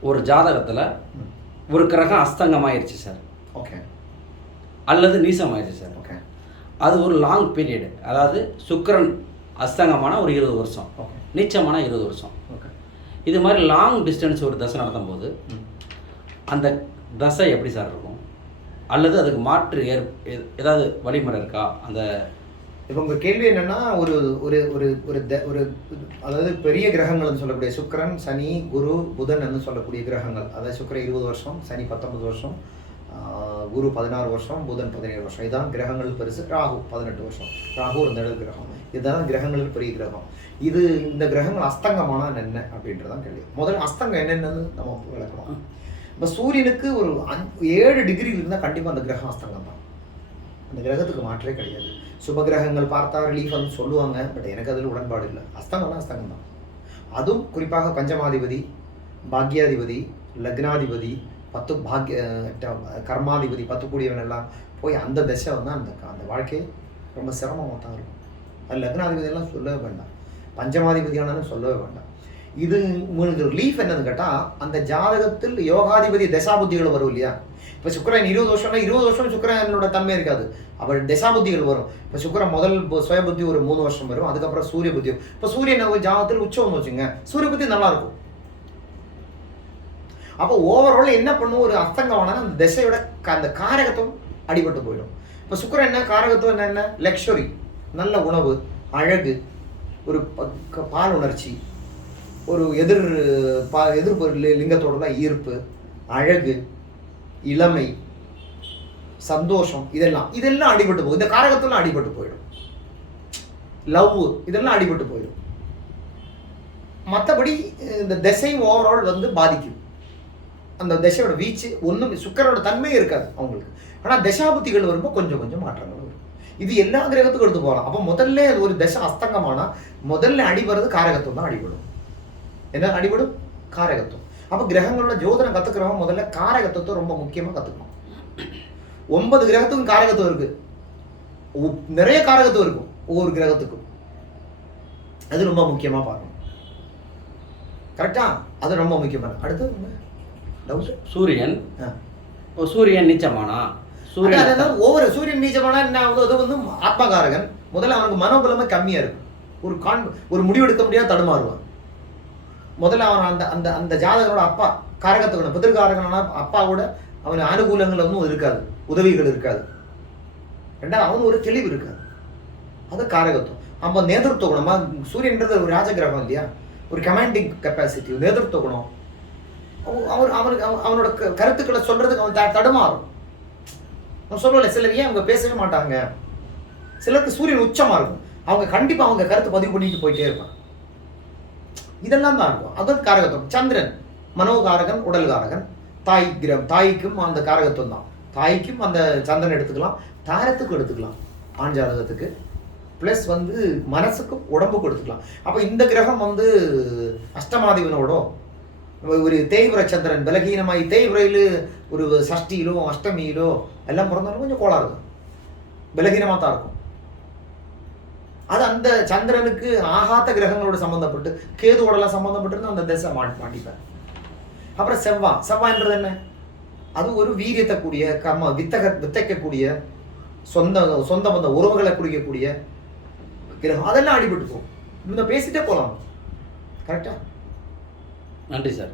ஒரு ஜாதகத்தில் ஒரு கிரகம் அஸ்தங்கமாயிருச்சு சார். ஓகே. அல்லது நீசமாயிருச்சு சார். ஓகே. அது ஒரு லாங் பீரியடு அதாவது சுக்கிரன் அஸ்தங்கமான ஒரு இருபது வருஷம். ஓகே. நீச்சமான இருபது வருஷம். ஓகே. இது மாதிரி லாங் டிஸ்டன்ஸ் ஒரு தசை நடத்தும் போது அந்த தசை எப்படி சார் இருக்கும்? அல்லது அதுக்கு மாற்று ஏற் ஏதாவது வழிமுறை இருக்கா? அந்த இப்போ உங்கள் கேள்வி என்னென்னா ஒரு ஒரு ஒரு ஒரு த- ஒரு அதாவது பெரிய கிரகங்கள்னு சொல்லக்கூடிய சுக்கரன் சனி குரு புதன் என்று சொல்லக்கூடிய கிரகங்கள். அதாவது சுக்கரன் இருபது வருஷம் சனி பத்தொன்பது வருஷம் குரு பதினாறு வருஷம் புதன் பதினேழு வருஷம். இதான் கிரகங்கள் பெருசு. ராகு பதினெட்டு வருஷம். ராகு ஒரு நிழல் கிரகம். இதுதான் கிரகங்களுக்கு பெரிய கிரகம். இது இந்த கிரகங்கள் அஸ்தங்கமான என்ன அப்படின்றதான் கேள்வி. முதல்ல அஸ்தங்கம் என்னென்னு நம்ம விளக்கணும். இப்போ சூரியனுக்கு ஒரு அஞ்- ஏழு டிகிரி இருந்தால் கண்டிப்பாக அந்த கிரகம் அஸ்தங்கம் தான் அந்த கிரகத்துக்கு மாற்றே கிடையாது. சுப கிரகங்கள் பார்த்தா ரிலீஃப் வந்து சொல்லுவாங்க பட் எனக்கு அதில் உடன்பாடு இல்லை. அஸ்தங்கம்னா அஸ்தங்கம் தான் அதுவும் குறிப்பாக பஞ்சமாதிபதி பாக்யாதிபதி லக்னாதிபதி பத்து பாக்ய கர்மாதிபதி பத்து கூடியவன் எல்லாம் போய் அந்த தசை வந்து அந்த அந்த வாழ்க்கை ரொம்ப சிரமமாக தான் இருக்கும். அது லக்னாதிபதி எல்லாம் சொல்லவே வேண்டாம். பஞ்சமாதிபதியானாலும் சொல்லவே வேண்டாம். இது உங்களுக்கு ரிலீஃப் என்னன்னு கேட்டால் அந்த ஜாதகத்தில் யோகாதிபதி தசாபுத்திகள் வரும் இல்லையா? இப்போ சுக்கரன் இருபது வருஷம்னா இருபது வருஷம் சுக்கிரனோட தன்மை இருக்காது. அவர் தசாபுத்திகள் வரும். இப்போ சுக்கரன் முதல் பு- சுய புத்தி ஒரு மூணு வருஷம் வரும். அதுக்கப்புறம் சூரிய புத்தி இப்போ சூரியன் ஜாதகத்தில் உச்சம்னு வச்சுங்க. சூரிய புத்தி நல்லா இருக்கும். அப்போ ஓவரால் என்ன பண்ணும்? ஒரு அஸ்தங்கமான அந்த திசையோட க- அந்த காரகத்துவம் அடிபட்டு போயிடும். இப்போ சுக்கிரன் என்ன? காரகத்துவம் என்ன? என்ன? லக்ஷரி நல்ல உணவு அழகு ஒரு க- பால் உணர்ச்சி ஒரு எதிர் பா எதிர் லிங்கத்தோட தான் ஈர்ப்பு அழகு இளமை சந்தோஷம் இதெல்லாம். இதெல்லாம் அடிபட்டு போகும். இந்த காரகத்தெல்லாம் அடிபட்டு போயிடும். லவ் இதெல்லாம் அடிபட்டு போயிடும். மற்றபடி இந்த திசை ஓவரால் வந்து பாதிக்கும். அந்த திசையோட வீச்சு ஒன்றும் சுக்கரோட தன்மையே இருக்காது அவங்களுக்கு. ஆனால் தசாபுத்திகள் வரும்போது கொஞ்சம் கொஞ்சம் மாற்றங்கள் வரும். இது எல்லா கிரகத்துக்கும் எடுத்து போகலாம். அப்போ முதல்ல ஒரு தசை அஸ்தங்கமானால் முதல்ல அடிபடுறது காரகத்துவம் தான் அடிபடும். என்ன அடிபடும்? காரகத்துவம். அப்போ கிரகங்களோட ஜோதிடம் கற்றுக்கிறவங்க முதல்ல காரகத்துவத்தை ரொம்ப முக்கியமாக கற்றுக்கணும் ஒன்பது கிரகத்துக்கும் காரகத்துவம் இருக்கு. ஒ- நிறைய காரகத்துவம் இருக்கும். ஒவ்வொரு கிரகத்துக்கும். அது ரொம்ப முக்கியமாக பார்க்கணும். கரெக்டா? அது ரொம்ப முக்கியமான அடுத்து சூரியன். சூரியன் நீச்சமானா? சூரியன் ஒவ்வொரு சூரியன் நீச்சமானா என்ன ஆகுது அது வந்து ஆத்மகாரகன். முதல்ல அவனுக்கு மனோபலமே கம்மியா இருக்கும். ஒரு கான் ஒரு முடிவெடுக்க முடியாத தடுமாறுவான். முதல்ல அவன் அந்த அந்த அந்த ஜாதகனோட அப்பா காரகத்துக்கு பிதிர்காரகனான கூட அவன் அனுகூலங்கள் ஒன்றும் இருக்காது. உதவிகள் இருக்காது. ரெண்டாவது அவன் ஒரு தெளிவு இருக்காது. அது காரகத்துவம். அப்போ நேதத்துவ குணமா சூரியன்றது ஒரு ராஜகிரகம் இல்லையா? ஒரு கமாண்டிங் கெப்பாசிட்டி நேதத்துவ குணம். அவர் அவனுக்கு அவனோட கருத்துக்களை சொல்றதுக்கு அவன் த தடுமாறும். அவன் சொல்லல சிலர் ஏன் அவங்க பேசவே மாட்டாங்க. சிலருக்கு சூரியன் உச்சமாக இருக்கும். அவங்க கண்டிப்பாக அவங்க கருத்து பதிவு பண்ணிட்டு போயிட்டே இருப்பான் இதெல்லாம் தான் இருக்கும். அதுவும் காரகத்துவம். சந்திரன் மனோகாரகன் உடல்காரகன். தாய் கிரம் தாய்க்கும் அந்த காரகத்துவம் தான். தாய்க்கும் அந்த சந்திரன் எடுத்துக்கலாம் தாரத்துக்கும் எடுத்துக்கலாம். ஆண் ஜாதகத்துக்கு ப்ளஸ் வந்து மனசுக்கும் உடம்புக்கும் எடுத்துக்கலாம். அப்போ இந்த கிரகம் வந்து அஷ்டமாதிபனோட ஒரு தேய்பிர சந்திரன் பலகீனமாகி தேய்பிரையில் ஒரு சஷ்டியிலோ அஷ்டமியிலோ எல்லாம் பிறந்தாலும் கொஞ்சம் கோளாக இருக்கும் பலகீனமாக தான் இருக்கும். அது அந்த சந்திரனுக்கு ஆகாத்த கிரகங்களோட சம்மந்தப்பட்டு கேதுவோடலாம் சம்மந்தப்பட்டிருந்தா அந்த திசை மாட்டி மாட்டிப்பேன் அப்புறம் செவ்வாய் செவ்வாய்ன்றது என்ன? அது ஒரு வீரியத்தை கூடிய கர்ம வித்தக வித்தைக்கக்கூடிய சொந்த சொந்த பந்த உறவுகளை குறிக்கக்கூடிய கிரகம். அதெல்லாம் அடிபட்டு போகும். இந்த பேசிட்டே போகலாம். கரெக்டா நன்றி சார்.